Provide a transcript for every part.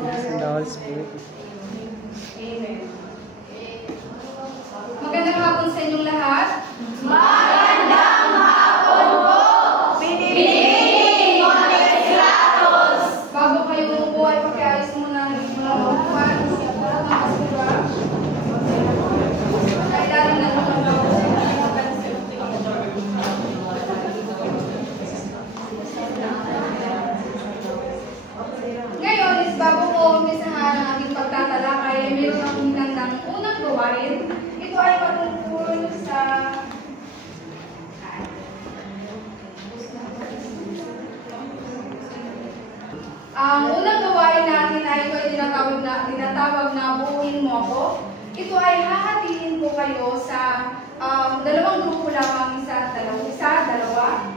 And the Holy Spirit. Amen. Magandang hapon sa inyong lahat. Magandang hapon po! Pinipiling Montesratos! Bago kayo umupo ay pakialis muna ng mga upuan. Kailangan na naman ako. Ngayon is bago ko umpisahan ang aking pagtatalakay ay mayroon akong hinandang unang gawain. Ito ay patungkol sa ang unang gawain natin ay ito ay tinatawag na buuin mo ako. Ito ay hahatiin ko kayo sa dalawang grupo lamang, isa, dalawa.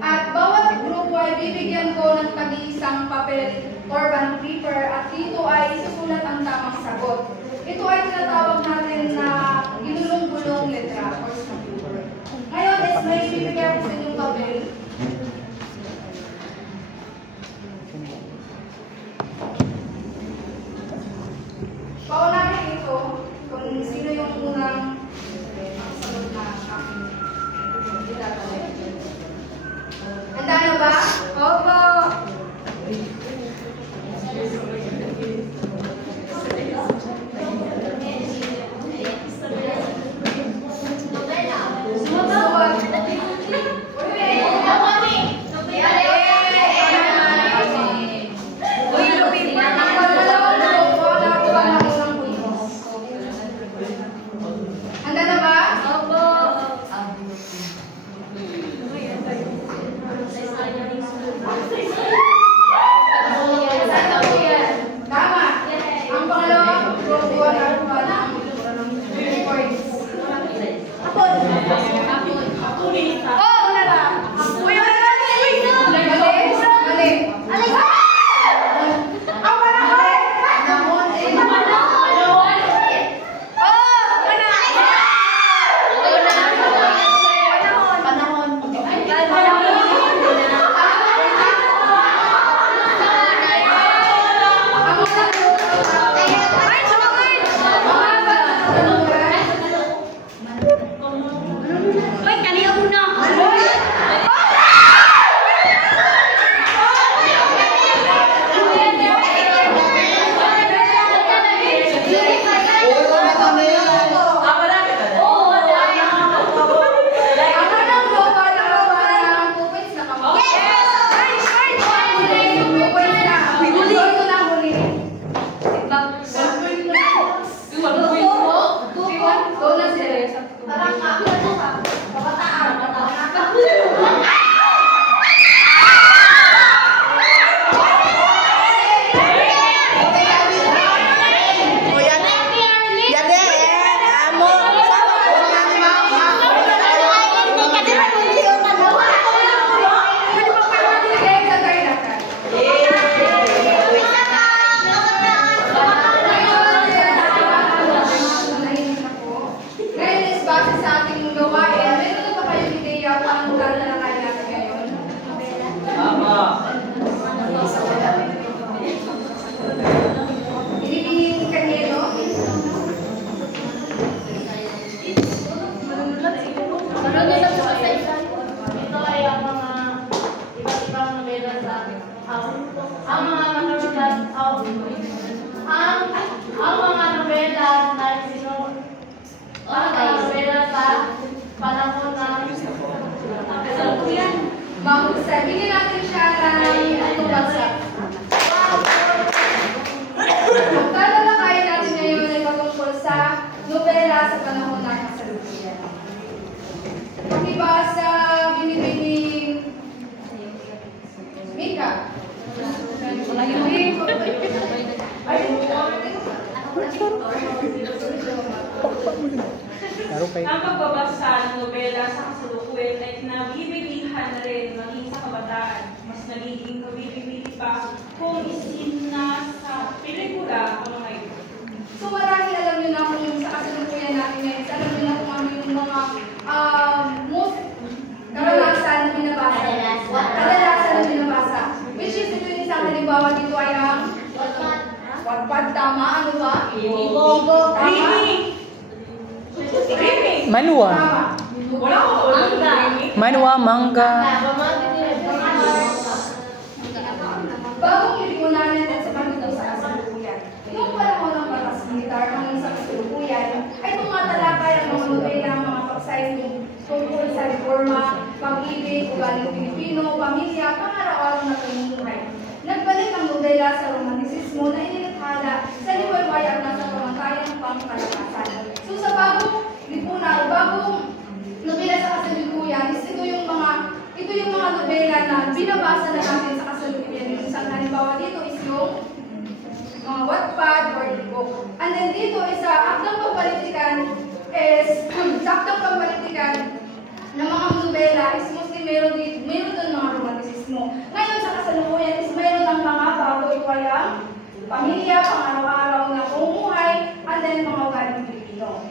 At bawat grupo ay bibigyan ko ng tag-iisang papel or bond paper at dito ay isusulat ang tamang sagot. Ito ay tinatawag natin na ginulong-gulong letra or structure. Ngayon is may bibigyan ko sa inyong papel. Paunahin ito kung sino yung unang sagot na aking itatawag. Handa na ba? Opo! Handa na ba? Opo! Tama! Ang pangalawang grupo ay nakuha ng points. Apon! Oh, una na! Uy, mali! Ang panahon! Panahon! Bigyan natin siya ng pagbagsak. Ang talalakayin natin ngayon ay patungkol sa nobela sa panahon ng kasalukuyan. Pakibasa, binibining Mika. Ang pagbabasa ng nobela sa kasalukuyan ay nabibilihan na rin maging sa kabataan. Mas nagiging kabibili pa kung isinasa pelikula ang mga ito. So marami alam nyo na kung sa kasalukuyan natin ngayon, alam nyo na kung ano yung mga most karanasan na binabasa. Kadalasan na binabasa. Which is ito yung isang halimbawa dito ay ang Wattpad, tama, ano ba? Ibogo. Tama. Manwa. Tama. Wala ko Mangga. Manwa, mangga. Bagong iliunan natin sa pagdato sa kasalukuyan. Noong panahon ng batas militar hanggang sa kasalukuyan, ay tumatalakay ang mga nobela, mga paksay tungkol sa reforma, pag-ibig, ugaling Pilipino, pamilya, pang-araw-araw na pamumuhay. Nagbalik ang nobela sa romantisismo na inilathala sa liwayway at nasa pamantayang pangkalakasan. So sa bagong lipunan, bagong nobela sa kasalukuyan, ito yung mga nobela na binabasa na natin sa kasalukuyan. Yung isang halimbawa dito is yung mga Wattpad or e-book. And then dito is sa akdang pagpolitikan ng mga nobela is mostly meron doon mga romantisismo. Ngayon sa kasalukuyan is meron ng mga bago-ikwayang pamilya, pang-araw-araw na pamumuhay, and then mga ugaling Pilipino.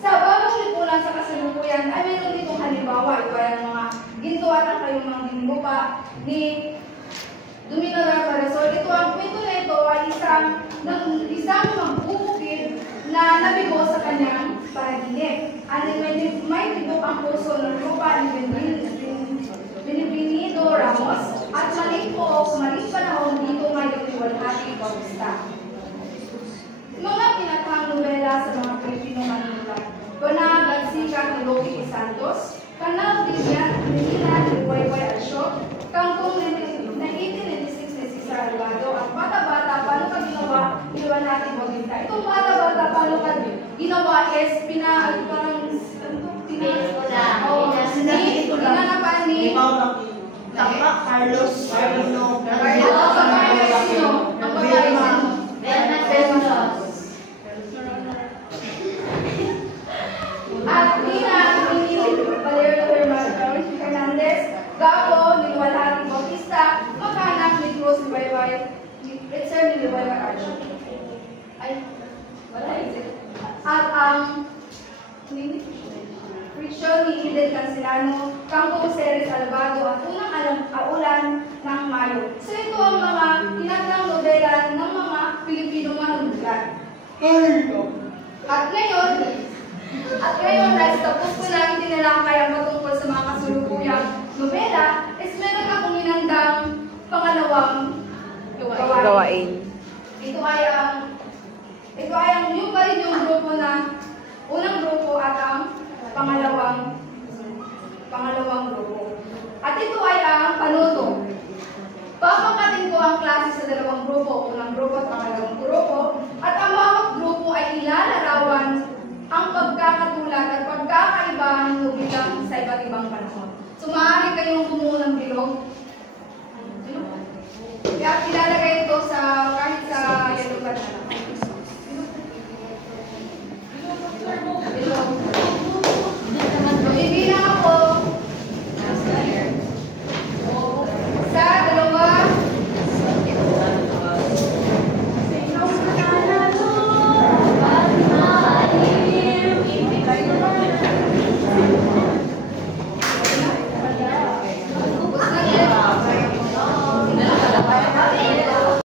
Sa bagong lipunan sa kasalukuyan ay meron ditong halimbawa, ito ay ang mga ginto at ang kayong mga ginlupa ni Domino Narvarazol. Ito ang kwento na ito ay isang magbubukid na nabigo sa kanyang panaginip. At may tibok ang puso ng lupa ni Benigno Ramos at maling panahon dito ngayon Iwalhati Bautista. Mga pinatang nobela sa mga Pilipino manunulat. Bana Garcia ni Loki Santos, Kanal Dilian, Menina Liwayway Asyo, Kangkong na 1896 ni Cesar Alvado, at bata-bata, paano ka ginawa, Iwalhati Bautista. Itong bata-bata, paano ka ginawa is pinanapan ni Carlos Marino. At Nina Valero Hernandez, Gabo Liwalhati Bautista, mag-anak ni Cruz Liwayway, Ritzer ni Liwayway Archo. Ay, wala isip. At ang Richon ni Eden Cancelano, Campo Ceres Alvado, at unang aulan ng Mayo. So ito ang mga tinatang nobela ng mga Pilipino manunulat. At ngayon, dahil tapos ko na itinalakay ang patungkol sa mga kasulukuyang nobela, is meron akong inandang pangalawang gawain. Ito ay ang yung pa rin yung grupo na unang grupo at ang pangalawang grupo. At ito ay ang panuto.